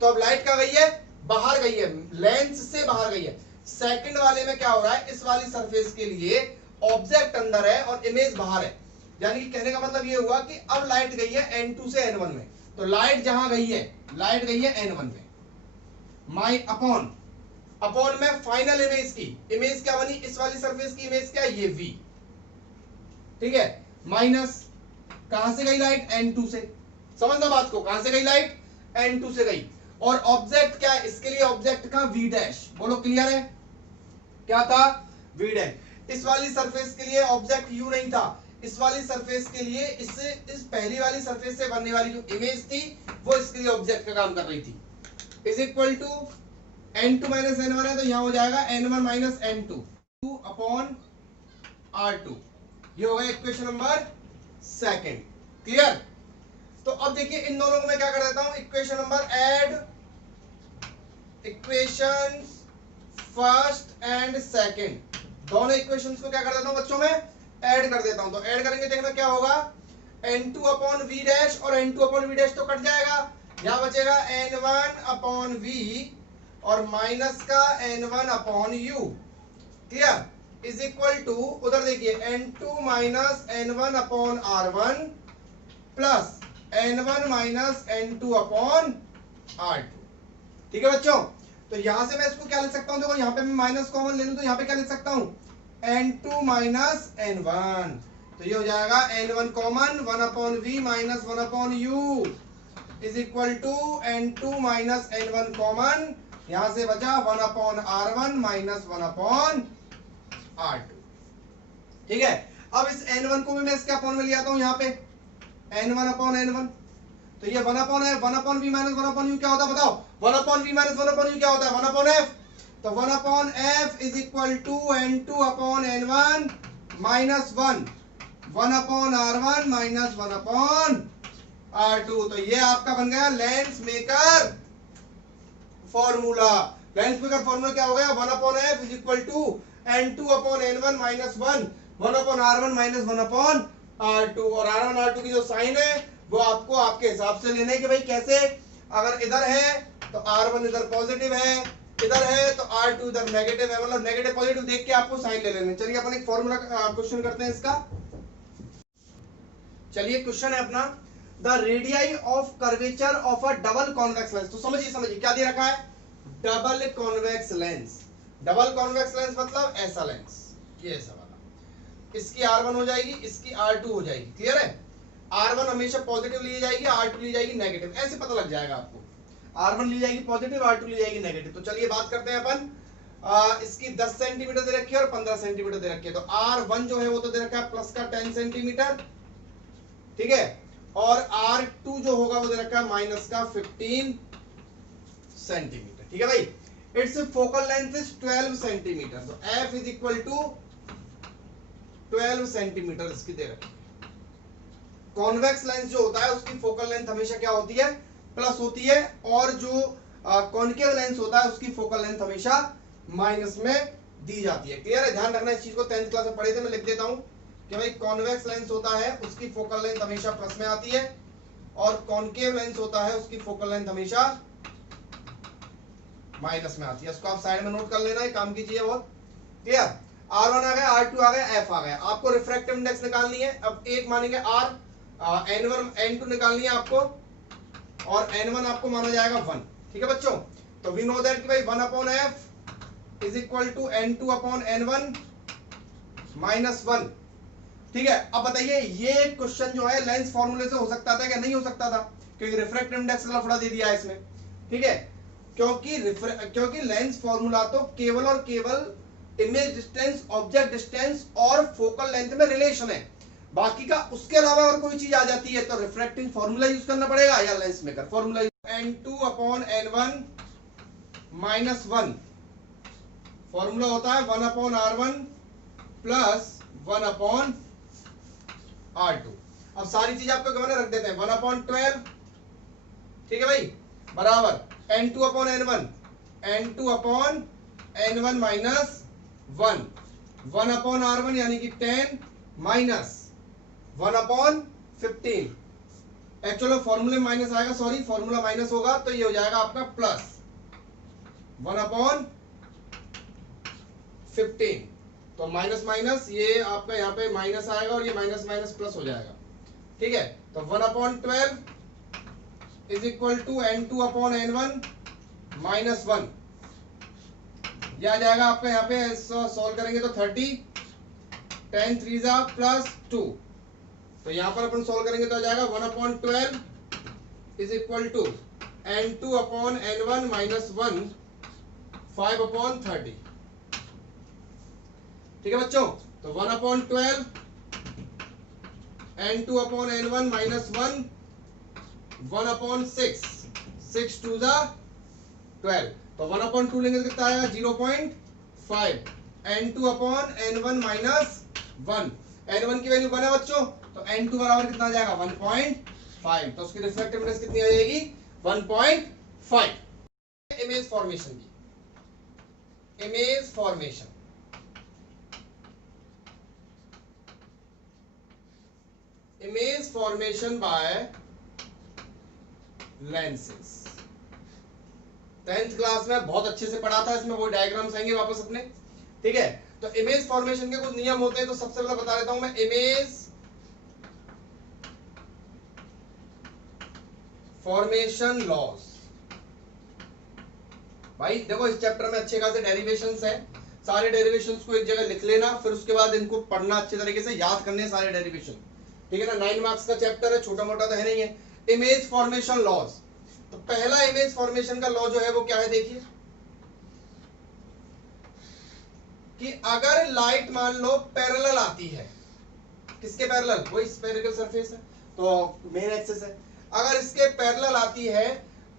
तो अब लाइट का गई है, बाहर गई है, लेंस से बाहर गई है। सेकंड वाले में क्या हो रहा है, इस वाली सरफेस के लिए ऑब्जेक्ट अंदर है और इमेज बाहर है, यानी कि कहने का मतलब ये हुआ कि अब लाइट गई है n2 से n1 में, तो लाइट जहां गई है, लाइट गई है n1 में, माई अपॉन में फाइनल इमेज की, इमेज क्या बनी, इस वाली सरफेस की इमेज क्या है, ये v, ठीक है, माइनस कहां से गई लाइट, n2 से। समझना बात को, कहां से गई लाइट, n2 से गई, और ऑब्जेक्ट क्या है, इसके लिए ऑब्जेक्ट का v डैश, बोलो क्लियर है, क्या था, v डैश। इस वाली सरफेस के लिए ऑब्जेक्ट u नहीं था, इस वाली सरफेस के लिए इससे, इस पहली वाली सरफेस से बनने वाली जो इमेज थी वो इसके लिए ऑब्जेक्ट का काम कर रही थी, is equal to n2 minus n1 है, तो यहां हो जाएगा n1 minus n2 2 upon r2, ये होगा इक्वेशन नंबर सेकंड, क्लियर। तो अब देखिए इन दोनों को मैं क्या कर देता हूं, equation number add equation first and second, दोनों इक्वेशंस को क्या कर देता हूं बच्चों में, ऐड कर देता हूं। तो ऐड करेंगे, देखना क्या होगा, n2 अपॉन v डैश और n2 अपॉन v डैश तो कट जाएगा, यहां बचेगा n1 अपॉन v और माइनस का n1 upon u, clear, is equal to, उधर देखिए n2 minus n1 upon r1 plus n1 minus n2 upon r2, ठीक है बच्चों। तो यहां से मैं इसको क्या लिख सकता हूं, देखो यहां पे मैं माइनस कॉमन ले लूं तो यहां पे क्या लिख सकता हूं, n2 माइनस n1, तो ये हो जाएगा n1 common 1 upon v minus 1 upon u is equal to n2 minus n1 common, यहां से बचा 1 upon r1 minus 1 upon r2, ठीक है। अब इस n1 को भी मैं इसके अपॉन में ले आता हूं, यहां पे n1 अपॉन n1, तो ये 1 अपॉन है, 1 upon v minus 1 upon u क्या होता है बताओ, 1 upon v minus 1 upon u क्या होता है, 1 अपॉन f, तो 1 upon f is equal to n2 upon n1 minus 1 1 upon r1 minus 1 upon r2, तो ये आपका बन गया lens maker formula. Lens maker formula क्या हो गया, 1 upon f is equal to n2 upon n1 minus 1 1 upon r1 minus 1 upon r2, और r1 r2 की जो साइन है वो आपको आपके हिसाब से लेने कि भाई कैसे, अगर इधर है तो r1 इधर पॉजिटिव है, इधर है तो r2 इधर नेगेटिव है, मतलब नेगेटिव पॉजिटिव देख के आपको साइन ले लेने। चलिए अपन एक फॉर्मूला क्वेश्चन करते हैं इसका। चलिए क्वेश्चन है अपना, the radii of curvature of a double convex lens. तो समझिए क्या दे रखा है, double convex lens. Double convex lens मतलब ऐसा लेंस, ये ऐसा वाला, इसकी R1 हो जाएगी, इसकी R2 हो जाएगी, क्लियर है। R1 हमेशा पॉजिटिव ली जाएगी, R2 ली जाएगी नेगेटिव, ऐसे पता लग जाएगा आपको, R1 ली जाएगी पॉजिटिव, R2 ली जाएगी नेगेटिव। तो चलिए बात करते हैं अपन, इसकी 10 सेंटीमीटर दे रखी है और 15 सेंटीमीटर दे रखी है, तो R1 जो है वो तो दे रखा है प्लस का 10 सेंटीमीटर, ठीक है, और R2 जो होगा वो दे रखा है माइनस का 15 सेंटीमीटर, ठीक है भाई। It's focal length is 12 centimetre, तो F is equal to 12 centimetre इसकी दे रखी है। कॉन्वेक्स लेंस जो होता है उसकी फोकल लेंथ हमेशा क्या होती है, प्लस होती है, और जो कॉन्केव लेंस होता है उसकी फोकल लेंथ हमेशा माइनस में दी जाती है, क्लियर है। ध्यान रखना इस चीज को, 10th क्लास में पढ़े थे, मैं लिख देता हूं कि भाई कॉन्वेक्स लेंस होता है उसकी फोकल लेंथ हमेशा प्लस में आती है, और कॉन्केव लेंस होता है उसकी फोकल लेंथ हमेशा माइनस में आती है। इसको आप साइड में नोट कर लेना, है काम की चीज है बहुत, क्लियर। R1 आ गया, R2 आ गया, F आ गया, आपको रिफ्रैक्टिव इंडेक्स निकालनी है। अब एक मानेंगे R, N1 N2 निकालनी है आपको, और N1 आपको माना जाएगा 1, ठीक है बच्चों। तो वी नो दैट कि भाई 1 upon F is equal to N2 upon N1 minus 1, ठीक है। अब बताइए ये क्वेश्चन जो है लेंस फॉर्मूले से हो सकता था क्या, नहीं हो सकता था, क्योंकि रिफ्रैक्टिव इंडेक्स का लफड़ा दे दिया है इसमें, ठीक है। क्योंकि लेंस फॉर्मूला तो केवल और केवल इमेज डिस्टेंस, ऑब्जेक्ट डिस्टेंस और फोकल लेंथ में रिलेशन है, बाकी का उसके अलावा और कोई चीज आ जाती है तो रिफ्रैक्टिंग फॉर्मूला यूज करना पड़ेगा या lens maker formula. N2 upon N1 minus 1 formula होता है 1 upon R1 plus 1 upon R2। अब सारी चीज आपको गवर्नर रख देते हैं, 1 अपॉन 12 ठीक है भाई, बराबर n2 upon n1, n2 upon n1 minus 1, 1 upon r1 यानी कि 10 माइनस 1 अपॉन 15, एक्चुअल में फॉर्मूले में माइनस आएगा, सॉरी फॉर्मूला माइनस होगा तो ये हो जाएगा आपका प्लस 1 अपॉन 15, तो माइनस माइनस ये आपका यहाँ पे माइनस आएगा और ये माइनस माइनस प्लस हो जाएगा, ठीक है। तो 1 upon 12 is equal to n2 upon n1 minus 1, यह आ जाएगा आपका यहाँ पे सॉल्व करेंगे तो 30, 10 3 जा प्लस 2, तो यहाँ पर अपन सॉल्व करेंगे तो आ जाएगा 1 upon 12 is equal to n2 upon n1 minus 1, 5 upon 30, ठीक है बच्चों। तो 1 upon 12 n2 upon n1 minus 1, 1 upon 6, 6 2 जा 12, तो 1 अपॉन 2 लेंगे तो कितना आएगा 0.5, n2 upon n1 minus 1, n1 की वैल्यू 1 है बच्चों, तो n2 बराबर कितना आ जाएगा 1.5, तो उसकी रिफ्रैक्टिवनेस कितनी आ जाएगी 1.5। इमेज फॉर्मेशन की, image formation, image formation by lenses 10th class में बहुत अच्छे से पढ़ा था, इसमें वो डायग्राम्स आएंगे वापस अपने, ठीक है। तो इमेज फॉर्मेशन के कुछ नियम होते हैं, तो सबसे पहले बता देता हूं मैं इमेज फॉर्मेशन लॉस। भाई देखो इस चैप्टर में अच्छे खासे डेरिवेशंस हैं, सारे डेरिवेशंस को एक जगह लिख लेना, फिर उसके बाद इनको पढ़ना अच्छे तरीके से, याद करने सारे डेरिवेशन, ठीक है ना। 9 मार्क्स का चैप्टर है, छोटा मोटा तो है नहीं है। इमेज फॉर्मेशन लॉज, तो पहला इमेज फॉर्मेशन का लॉ जो है वो क्या है, देखिए कि अगर लाइट मान लो पैरेलल आती है, किसके पैरेलल, वही स्फेरिकल सरफेस है तो मेन एक्सिस है, अगर इसके पैरेलल आती है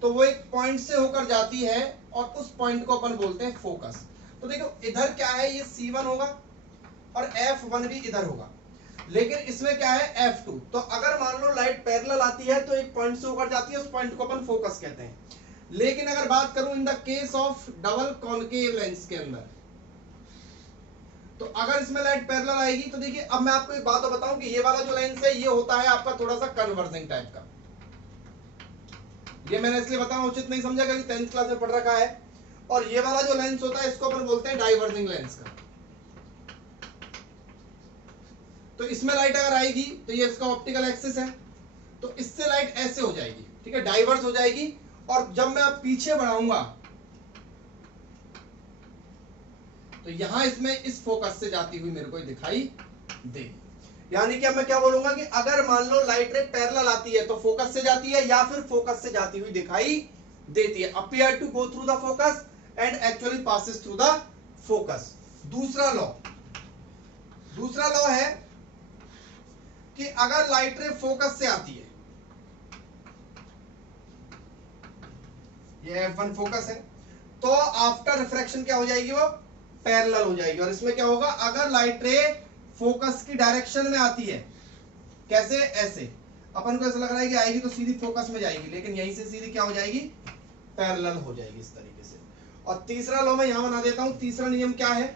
तो वो एक पॉइंट से होकर जाती है और उस पॉइंट को अपन बोलते हैं फोकस। तो देखो इधर क्या है, ये C1 होगा और F1 भी इधर होगा, लेकिन इसमें क्या है F2। तो अगर मान लो लाइट पैरेलल आती है तो एक पॉइंट से होकर जाती है, उस पॉइंट को अपन फोकस कहते हैं। लेकिन अगर बात करूं in the case of double concave lens के अंदर, तो अगर इसमें लाइट पैरेलल आएगी तो देखिए, अब मैं आपको एक बात बताऊं कि ये वाला जो लेंस है ये होता है आपका थोड़ा सा कन्वर्जिंग टाइप का, ये मैंने इसलिए बताया उचित नहीं समझा क्योंकि 10th क्लास में पढ़ रखा है, और ये वाला जो लेंस होता है इसको अपन बोलते हैं डाइवर्जिंग लेंस का। तो इसमें लाइट अगर आएगी तो ये इसका ऑप्टिकल एक्सिस है, तो इससे लाइट ऐसे हो जाएगी, ठीक है, डाइवर्स हो जाएगी, और जब मैं पीछे बढ़ाऊंगा तो यहां इसमें इस फोकस से जाती हुई मेरे को दिखाई देगी। यानी कि अब मैं क्या बोलूंगा कि अगर मान लो लाइट रे पैरेलल आती है तो फोकस से जाती है या फिर फोकस से जाती हुई दिखाई देती है, appear to go through the focus and actually passes through the focus. दूसरा लॉ है कि अगर लाइट रे फोकस से आती है, ये F1 फोकस है, तो आफ्टर रिफ्रैक्शन क्या हो जाएगी, वो पैरेलल हो जाएगी। और इसमें क्या होगा, अगर लाइट रे फोकस की डायरेक्शन में आती है, कैसे, ऐसे, अपन को ऐसा लग रहा है कि आएगी तो सीधी फोकस में जाएगी, लेकिन यहीं से सीधी क्या हो जाएगी, पैरेलल हो जाएगी इस तरीके से। और तीसरा लॉ मैं यहां बना देता हूं, तीसरा नियम क्या है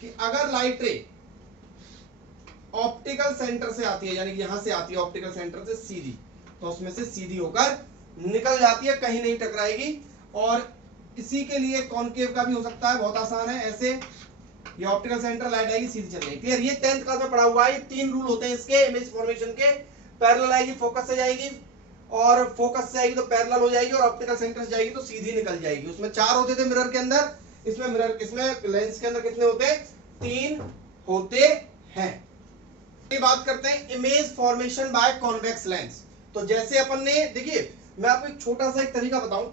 कि अगर लाइट रे ऑप्टिकल सेंटर से आती है, यानी कि यहां से आती है ऑप्टिकल सेंटर से सीधी, तो उसमें से सीधी होकर निकल जाती है, कहीं नहीं टकराएगी। और इसी के लिए कॉनकेव का भी हो सकता है, बहुत आसान है, ऐसे ये ऑप्टिकल सेंटर लाइट आएगी सीधी चल जाएगी। क्लियर, ये 10th क्लास में पढ़ा हुआ है, ये 3 रूल होते हैं इसके इमेज फॉर्मेशन के, पैरेलल आएगी फोकस से जाएगी, और फोकस से आएगी तो पैरेलल हो जाएगी, और ऑप्टिकल सेंटर से जाएगी तो सीधी निकल जाएगी। उसमें 4 होते थे मिरर के अंदर, इसमें लेंस के अंदर कितने होते हैं, 3 होते हैं। बात करते हैं image formation by convex lens. तो जैसे अपन ने, देखिए मैं आपको एक छोटा सा एक तरीका बताऊं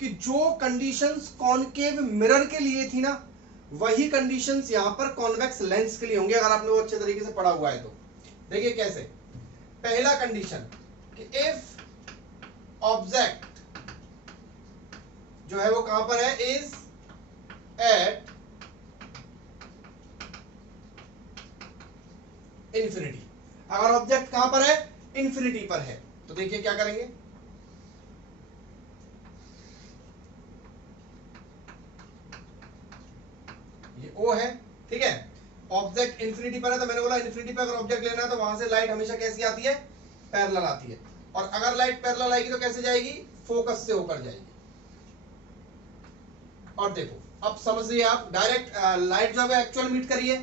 कि जो कंडीशंस कॉनकेव मिरर के लिए थी ना, वही कंडीशंस यहां पर कॉन्वेक्स लेंस के लिए होंगे, अगर आपने वो अच्छे तरीके से पढ़ा हुआ है तो। देखिए कैसे, पहला कंडीशन कि इफ ऑब्जेक्ट जो है वो कहां पर है, इज एट इंफिनिटी। अगर ऑब्जेक्ट कहां पर है, इंफिनिटी पर है, तो देखिए क्या करेंगे, ओ है, ठीक है। ऑब्जेक्ट इन्फिनिटी पर है, तो मैंने बोला इन्फिनिटी पर अगर ऑब्जेक्ट लेना है तो वहां से लाइट हमेशा कैसी आती है, पैरेलल आती है। और अगर लाइट पैरेलल आएगी तो कैसे जाएगी, फोकस से होकर जाएगी। और देखो अब समझिए आप, डायरेक्ट लाइट जो है एक्चुअल मीट करिए,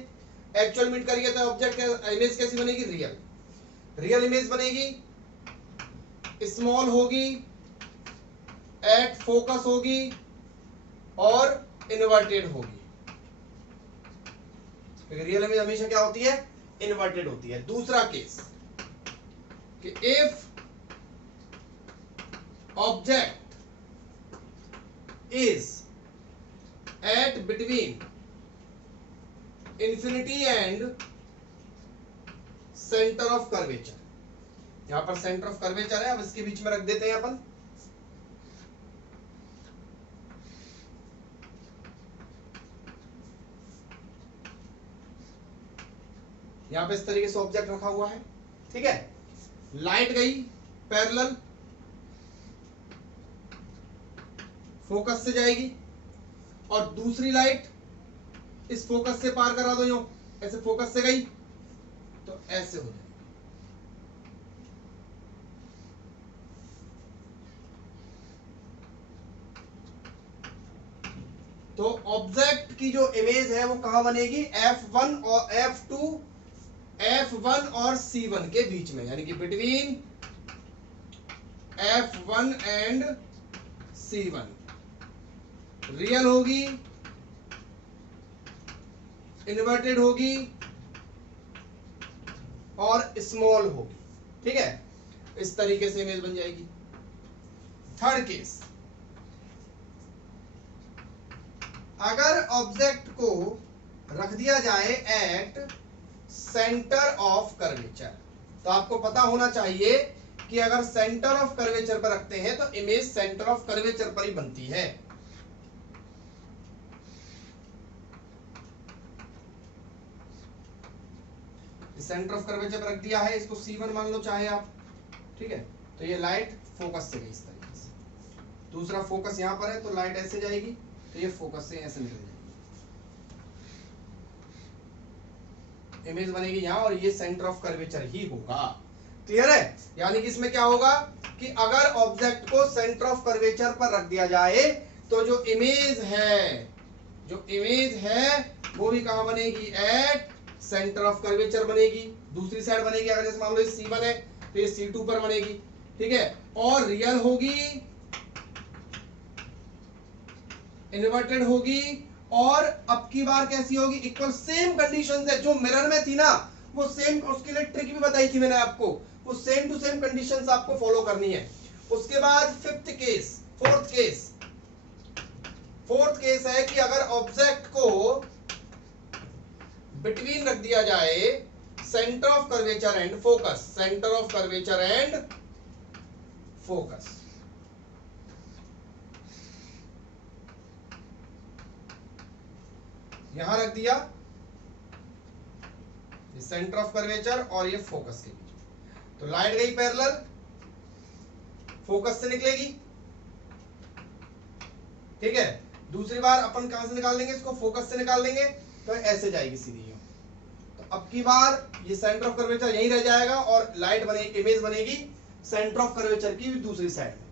एक्चुअल मीट करिए तो ऑब्जेक्ट इमेज कैसी बनेगी, रियल, रियल इमेज बनेगी, स्मॉल होगी, एट फोकस होगी और इन्वर्टेड होगी। रियल इमेज हमेशा क्या होती है, इन्वर्टेड होती है। दूसरा केस कि if object is at between infinity and centre of curvature, यहां पर सेंटर ऑफ कर्वेचर है, अब इसके बीच में रख देते हैं अपन, यहां पे इस तरीके से ऑब्जेक्ट रखा हुआ है, ठीक है। लाइट गई पैरेलल, फोकस से जाएगी, और दूसरी लाइट इस फोकस से पार करा दो, यूं ऐसे फोकस से गई तो ऐसे हो जाएगी। तो ऑब्जेक्ट की जो इमेज है वो कहां बनेगी, F1 और F2, F1 और C1 के बीच में, यानी कि between F1 and C1। Real होगी, इन्वर्टेड होगी और स्मॉल होगी, ठीक है। इस तरीके से इमेज बन जाएगी। थर्ड केस, अगर ऑब्जेक्ट को रख दिया जाए एट सेंटर ऑफ कर्वेचर, तो आपको पता होना चाहिए कि अगर सेंटर ऑफ कर्वेचर पर रखते हैं तो इमेज सेंटर ऑफ कर्वेचर पर ही बनती है। सेंटर ऑफ कर्वेचर पर रख दिया है, इसको C1 मान लो चाहे आप, ठीक है। तो ये लाइट फोकस से गई इस तरीके से, दूसरा फोकस यहां पर है तो लाइट ऐसे जाएगी, तो ये फोकस से ऐसे निकल जाएगी, इमेज बनेगी यहां, और ये सेंटर ऑफ कर्वेचर ही होगा। क्लियर है, यानी कि इसमें क्या होगा कि अगर ऑब्जेक्ट को सेंटर ऑफ कर्वेचर पर रख दिया जाए तो जो इमेज है, जो इमेज है वो भी कहां बनेगी, एट सेंटर ऑफ कर्वेचर बनेगी। दूसरी साइड बनेगी, अगर जैसे मान लो C1 है तो ये C2 पर बनेगी, ठीक है। और रियल होगी, इन्वर्टेड होगी, और अब की बार कैसी होगी, इक्वल, सेम कंडीशन है जो मिरर में थी ना, वो सेम, उसके लिए ट्रिक भी बताई थी मैंने आपको, वो सेम टू सेम कंडीशंस आपको फॉलो करनी है। उसके बाद फिफ्थ केस, फोर्थ केस है कि अगर ऑब्जेक्ट को बिटवीन रख दिया जाए centre of curvature and focus, centre of curvature and focus, यहां रख दिया सेंटर ऑफ कर्वेचर और ये फोकस के बीच, तो लाइट गई पैरेलल, फोकस से निकलेगी, ठीक है। दूसरी बार अपन कहां से निकाल देंगे इसको, फोकस से निकाल देंगे, तो ऐसे जाएगी सीधी। तो अब की बार ये सेंटर ऑफ कर्वेचर यहीं रह जाएगा और लाइट बनेगी, इमेज बनेगी सेंटर ऑफ कर्वेचर की दूसरी साइड में,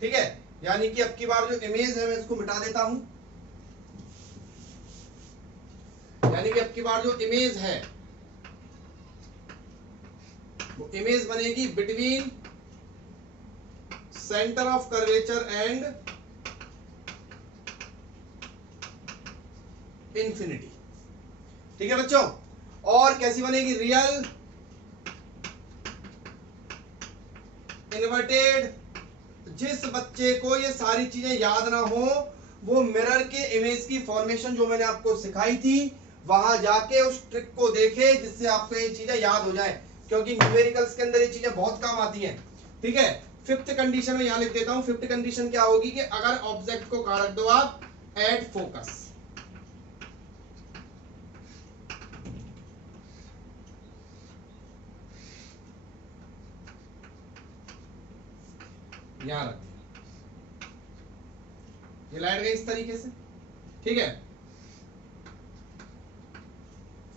ठीक है। यानी कि अब की बार जो इमेज है मैं इसको मिटा देता हूं, यानी कि अब की बार जो इमेज है वो इमेज बनेगी between centre of curvature and infinity, ठीक है बच्चों। और कैसी बनेगी, रियल, इन्वर्टेड। जिस बच्चे को ये सारी चीजें याद ना हो वो मिरर के इमेज की फॉर्मेशन जो मैंने आपको सिखाई थी वहां जाके उस ट्रिक को देखे, जिससे आपको ये चीजें याद हो जाए, क्योंकि न्यूमेरिकल्स के अंदर ये चीजें बहुत काम आती हैं, ठीक है। फिफ्थ कंडीशन में यहां लिख देता हूं, फिफ्थ कंडीशन क्या होगी कि अगर ऑब्जेक्ट को कहां रख दो आप, एट फोकस, यहां रख दिया, ये लाइट गई इस तरीके से, ठीक है।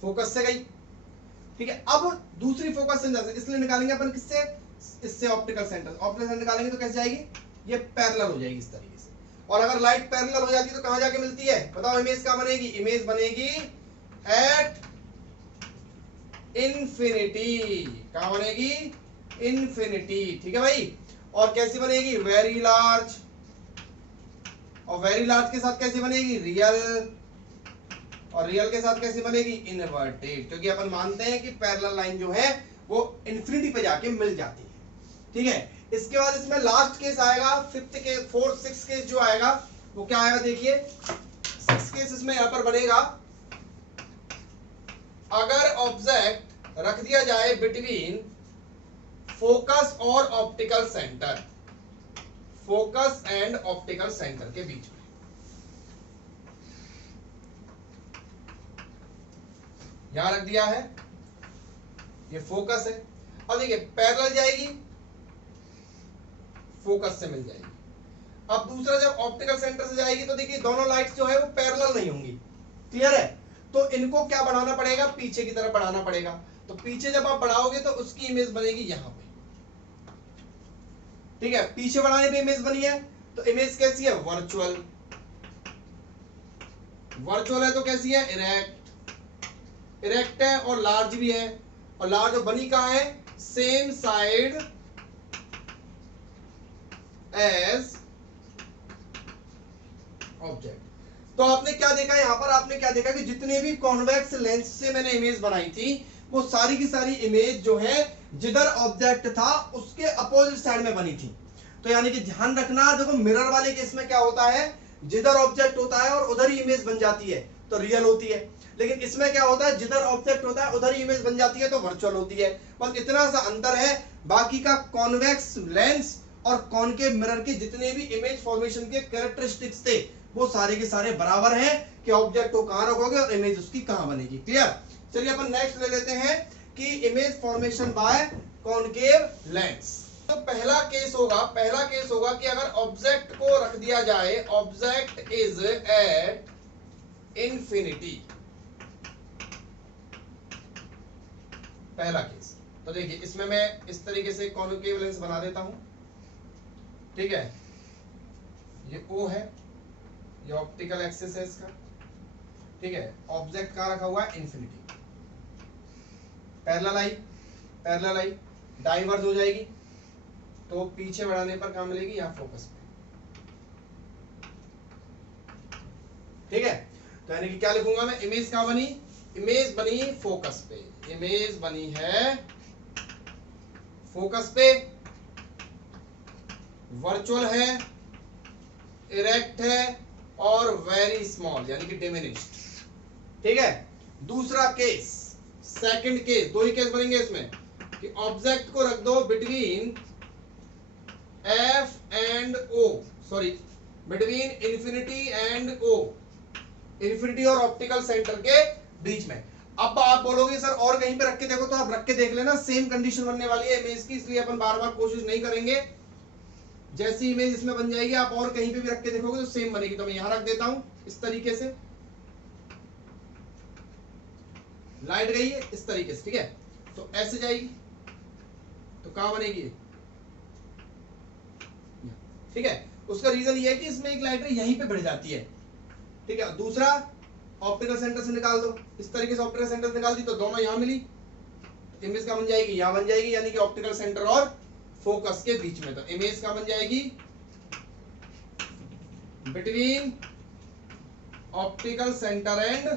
फोकस से गई, ठीक है। अब दूसरी फोकस से इसलिए निकालेंगे अपन किससे, इससे ऑप्टिकल सेंटर। ऑप्टिकल सेंटर निकालेंगे तो कैसे जाएगी, ये पैरेलल हो जाएगी इस तरीके से। और अगर लाइट पैरेलल हो जाती है तो कहां जाके मिलती है, बताओ इमेज कहां बनेगी, इमेज बनेगी एट इन्फिनिटी। कहां बनेगी, इन्फिनिटी, ठीक है भाई। और कैसी बनेगी, वेरी लार्ज। और वेरी लार्ज के साथ कैसी बनेगी, रियल। और रियल के साथ कैसी बनेगी, इनवर्टेड, क्योंकि अपन मानते हैं कि पैरेलल लाइन जो है वो इन्फिनिटी पे जाके मिल जाती है, ठीक है। इसके बाद इसमें लास्ट केस आएगा, फिफ्थ के फोर्थ सिक्स केस जो आएगा वो क्या आएगा, देखिए सिक्स केस इसमें यहां पर बनेगा। अगर ऑब्जेक्ट रख दिया जाए बिटवीन फोकस और optical centre, focus and optical centre के बीच में, यहां रख दिया है, ये फोकस है। अब देखिए पैरेलल जाएगी, फोकस से मिल जाएगी। अब दूसरा जब ऑप्टिकल सेंटर से जाएगी तो देखिए दोनों लाइट्स जो है वो पैरेलल नहीं होंगी, क्लियर है। तो इनको क्या बढ़ाना पड़ेगा, पीछे की तरफ बढ़ाना पड़ेगा। तो पीछे जब आप बढ़ाओगे तो उसकी इमेज बनेगी यहां पे, ठीक है। पीछे बढ़ाने पे इमेज बनी है तो इमेज कैसी है, वर्चुअल। वर्चुअल है तो कैसी है, इरेक्ट। इरेक्ट है और लार्ज भी है। और लार्ज बनी कहां है, सेम साइड एज ऑब्जेक्ट। तो आपने क्या देखा यहां पर, आपने क्या देखा कि जितने भी कॉन्वेक्स लेंस से मैंने इमेज बनाई थी वो सारी की सारी इमेज जो है जिधर ऑब्जेक्ट था उसके अपोजिट साइड में बनी थी। तो यानी कि ध्यान रखना, देखो मिरर वाले केस में क्या होता है, जिधर ऑब्जेक्ट होता है और उधर ही इमेज बन जाती है तो रियल होती है। लेकिन इसमें क्या होता है, जिधर ऑब्जेक्ट होता है उधर ही इमेज बन जाती है तो वर्चुअल होती है। बस इतना सा अंतर है, बाकी का कॉन्वेक्स लेंस और कॉनकेव मिरर के जितने भी इमेज फॉर्मेशन के कैरेक्टरिस्टिक्स थे वो सारे के सारे बराबर हैं कि ऑब्जेक्ट को कहां रखोगे और इमेज उसकी कहां बनेगी, क्लियर। चलिए अपन नेक्स्ट ले लेते हैं कि image formation by concave lens. तो पहला केस होगा कि अगर ऑब्जेक्ट को रख दिया जाए, ऑब्जेक्ट इज एट इंफिनिटी, पहला केस। तो देखिए इसमें मैं इस तरीके से कॉनकेव लेंस बना देता हूं, ठीक है। ये O है, ये ऑप्टिकल एक्सिस है इसका, ठीक है। ऑब्जेक्ट कहां रखा हुआ है, इंफिनिटी। पैरेलल आई डाइवर्ज हो जाएगी तो पीछे बढ़ाने पर कहां मिलेगी, यहां फोकस पे, ठीक है। तो यानी कि क्या लिखूंगा मैं, इमेज कहां बनी, इमेज बनी फोकस पे, इमेज बनी है फोकस पे, वर्चुअल है, इरेक्ट है और वेरी स्मॉल यानी कि डिमिनिश्ड, ठीक है। दूसरा केस, सेकंड केस, दो ही केस बनेंगे इसमें कि ऑब्जेक्ट को रख दो between F and O, sorry between infinity and O, infinity और ऑप्टिकल सेंटर के बीच में। अब आप बोलोगे सर और कहीं पे रख के देखो, तो आप रख के देख लेना, सेम कंडीशन बनने वाली है इमेज की, इसलिए अपन बार बार कोशिश नहीं करेंगे। जैसी इमेज इसमें बन जाएगी आप और कहीं पे भी रख के देखोगे तो सेम बनेगी। तो मैं यहां रख देता हूं इस तरीके से, लाइट गई है इस तरीके से, ठीक है। तो ऐसे जाएगी तो कहां बनेगी, ठीक है। उसका रीजन ये है कि इसमें एक लाइट यहीं पे बढ़ जाती है, ठीक है। दूसरा ऑप्टिकल सेंटर से निकाल दो, इस तरीके से ऑप्टिकल सेंटर से निकाल दी तो दोनों यहां मिली, इमेज का बन जाएगी यहां बन जाएगी, यानी कि ऑप्टिकल सेंटर और फोकस के बीच में। तो इमेज का बन जाएगी between optical centre and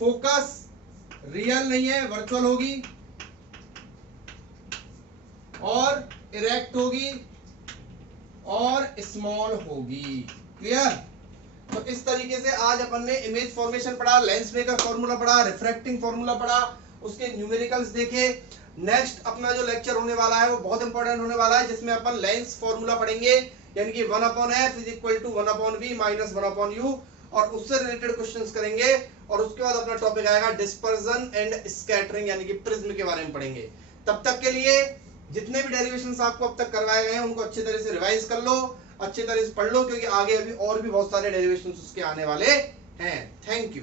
focus, real नहीं है, वर्चुअल होगी और इरेक्ट होगी और स्मॉल होगी, क्लियर। तो इस तरीके से आज अपन ने इमेज फॉर्मेशन पढ़ा, लेंस मेकर फॉर्मूला पढ़ा, रिफ्रैक्टिंग फॉर्मूला पढ़ा, उसके न्यूमेरिकल्स देखे। नेक्स्ट अपना जो लेक्चर होने वाला है वो बहुत इंपॉर्टेंट होने वाला है, जिसमें अपन लेंस फॉर्मूला पढ़ेंगे, यानी कि 1/f = 1/v - 1/u, और उससे रिलेटेड क्वेश्चंस करेंगे। और उसके बाद अपना टॉपिक आएगा डिस्पर्जन एंड स्कैटरिंग, यानी कि प्रिज्म के बारे में पढ़ेंगे। तब तक के लिए जितने भी डेरिवेशंस आपको अब तक करवाए गए हैं उनको अच्छी तरह से रिवाइज कर लो, अच्छी तरह से पढ़ लो, क्योंकि आगे अभी और भी बहुत सारे डेरिवेशंस उसके आने वाले हैं। Thank you.